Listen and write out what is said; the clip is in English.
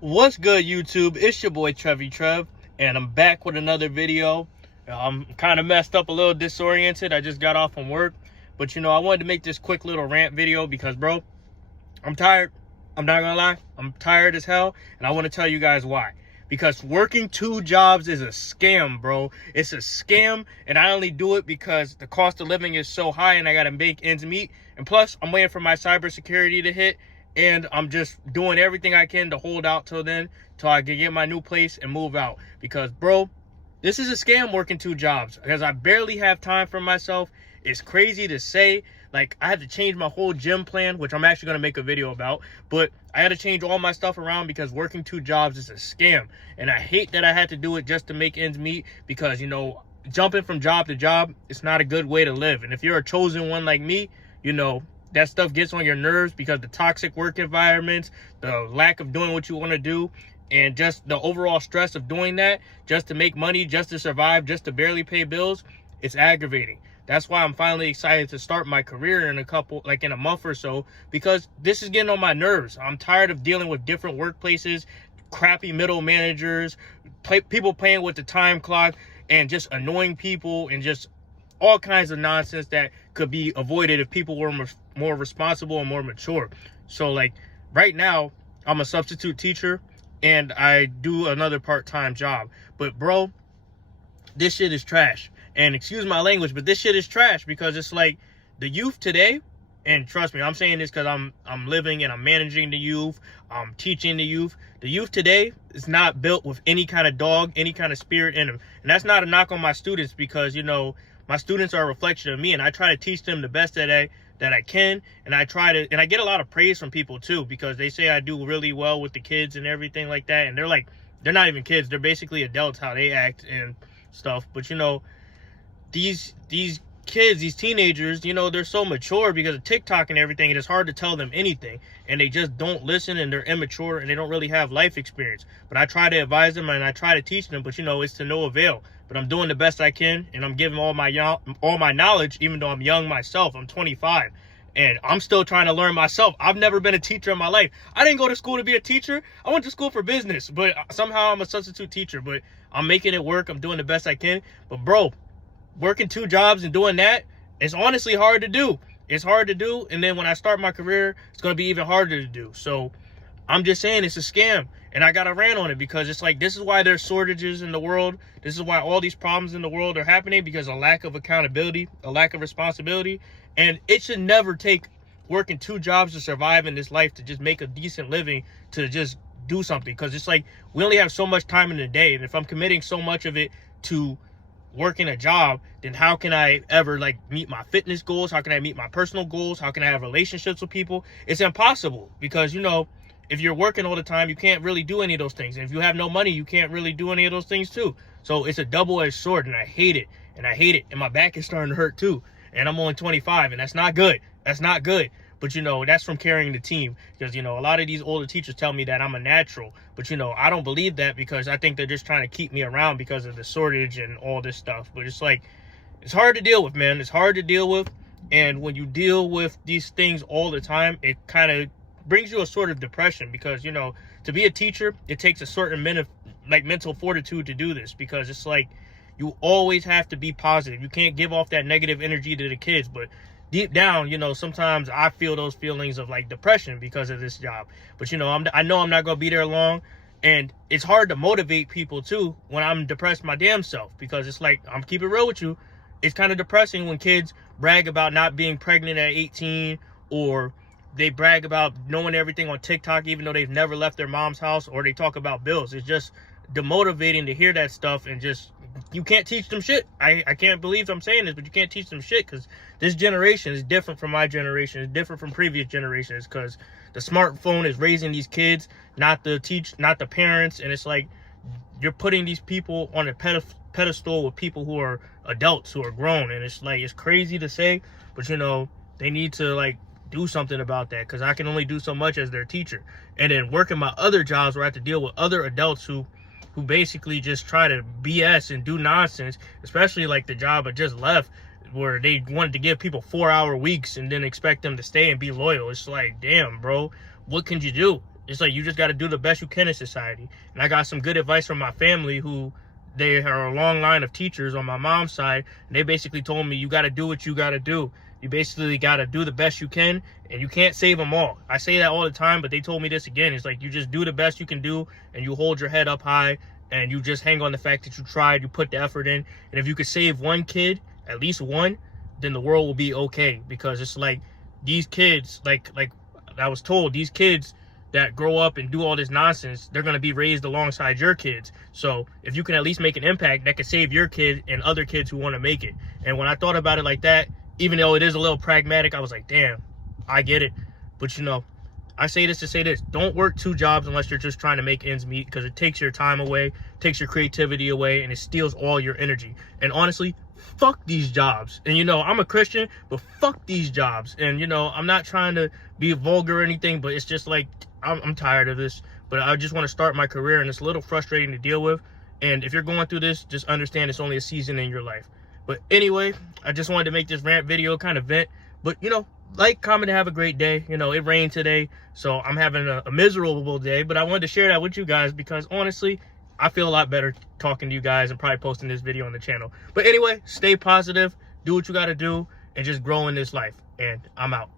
What's good, YouTube? It's your boy Trev, and I'm back with another video. I'm kind of messed up, a little disoriented. I just got off from work, but I wanted to make this quick little rant video because, bro, I'm tired. I'm not gonna lie, I'm tired as hell, and I want to tell you guys why. Because working two jobs is a scam, bro. It's a scam, and I only do it because the cost of living is so high, and I gotta make ends meet. And plus, I'm waiting for my cybersecurity to hit. And I'm just doing everything I can to hold out till then, till I can get my new place and move out. Because, bro, this is a scam working two jobs. Because I barely have time for myself. It's crazy to say. Like, I had to change my whole gym plan, which I'm actually going to make a video about. But I had to change all my stuff around because working two jobs is a scam. And I hate that I had to do it just to make ends meet. Because, jumping from job to job, it's not a good way to live. And if you're a chosen one like me, that stuff gets on your nerves because the toxic work environments, the lack of doing what you want to do, and just the overall stress of doing that just to make money, just to survive, just to barely pay bills, it's aggravating. That's why I'm finally excited to start my career in a month or so, because this is getting on my nerves. I'm tired of dealing with different workplaces, crappy middle managers, people playing with the time clock, and just annoying people, and just all kinds of nonsense that could be avoided if people were more responsible and more mature. So, like, right now, I'm a substitute teacher, and I do another part-time job. But, bro, this shit is trash. And excuse my language, but this shit is trash because it's like the youth today, and trust me, I'm saying this because I'm living and I'm managing the youth, I'm teaching the youth. The youth today is not built with any kind of dog, any kind of spirit in them. And that's not a knock on my students because, my students are a reflection of me, and I try to teach them the best that I can, and I get a lot of praise from people too, because they say I do really well with the kids and everything like that, and they're not even kids, they're basically adults, how they act and stuff. But these kids, these teenagers, they're so mature because of TikTok and everything, and it's hard to tell them anything, and they just don't listen, and they're immature, and they don't really have life experience. But I try to advise them, and I try to teach them, but it's to no avail. But I'm doing the best I can, and I'm giving all my knowledge, even though I'm young myself. I'm 25, and I'm still trying to learn myself. I've never been a teacher in my life. I didn't go to school to be a teacher. I went to school for business, but somehow I'm a substitute teacher. But I'm making it work. I'm doing the best I can. But, bro, working two jobs and doing that, it's honestly hard to do. It's hard to do, and then when I start my career, it's going to be even harder to do. So I'm just saying it's a scam, and I got to rant on it because it's like, this is why there's shortages in the world. This is why all these problems in the world are happening, because of lack of accountability, a lack of responsibility. And it should never take working two jobs to survive in this life, to just make a decent living, to just do something. Because it's like, we only have so much time in the day, and if I'm committing so much of it to working a job, then how can I ever meet my fitness goals? How can I meet my personal goals? How can I have relationships with people? It's impossible because, if you're working all the time, you can't really do any of those things. And if you have no money, you can't really do any of those things too. So it's a double-edged sword, and I hate it. And I hate it. And my back is starting to hurt too. And I'm only 25, and that's not good. That's not good. But, that's from carrying the team. Because, a lot of these older teachers tell me that I'm a natural. But, I don't believe that, because I think they're just trying to keep me around because of the shortage and all this stuff. But it's like, it's hard to deal with, man. It's hard to deal with. And when you deal with these things all the time, it kind of brings you a sort of depression, because to be a teacher, it takes a certain mental fortitude to do this, because it's like you always have to be positive. You can't give off that negative energy to the kids. But deep down, sometimes I feel those feelings of depression because of this job. But I know I'm not gonna be there long, and it's hard to motivate people too when I'm depressed my damn self, because it's like, I'm keeping it real with you, it's kind of depressing when kids brag about not being pregnant at 18, or they brag about knowing everything on TikTok even though they've never left their mom's house, or they talk about bills. It's just demotivating to hear that stuff, and just, you can't teach them shit. I can't believe I'm saying this, but you can't teach them shit, because this generation is different from my generation. It's different from previous generations, because the smartphone is raising these kids, not the parents. And it's like, you're putting these people on a pedestal with people who are adults, who are grown. And it's like, it's crazy to say, but they need to do something about that, because I can only do so much as their teacher. And then working my other jobs where I have to deal with other adults who basically just try to BS and do nonsense, especially the job I just left, where they wanted to give people 4-hour weeks and then expect them to stay and be loyal. It's like, damn, bro, what can you do? It's like you just got to do the best you can in society. And I got some good advice from my family, who they are a long line of teachers on my mom's side, and they basically told me, you got to do what you got to do. You basically got to do the best you can, and you can't save them all. I say that all the time, but they told me this again. It's like you just do the best you can do, and you hold your head up high, and you just hang on the fact that you tried, you put the effort in. And if you could save one kid, at least one, then the world will be okay. Because it's like these kids, like I was told, these kids that grow up and do all this nonsense, they're going to be raised alongside your kids. So if you can at least make an impact, that could save your kid and other kids who want to make it. And when I thought about it like that, even though it is a little pragmatic, I was like, damn, I get it. But you know, I say this to say this: don't work 2 jobs unless you're just trying to make ends meet, because it takes your time away, takes your creativity away, and it steals all your energy. And honestly, fuck these jobs. And you know, I'm a Christian, but fuck these jobs. And you know, I'm not trying to be vulgar or anything, but it's just like, I'm tired of this. But I just want to start my career, and it's a little frustrating to deal with. And if you're going through this, just understand it's only a season in your life. But anyway, I just wanted to make this rant video, kind of vent. But you know, like, comment, and have a great day. You know, it rained today, so I'm having a miserable day, but I wanted to share that with you guys because honestly, I feel a lot better talking to you guys and probably posting this video on the channel. But anyway, stay positive, do what you got to do, and just grow in this life. And I'm out.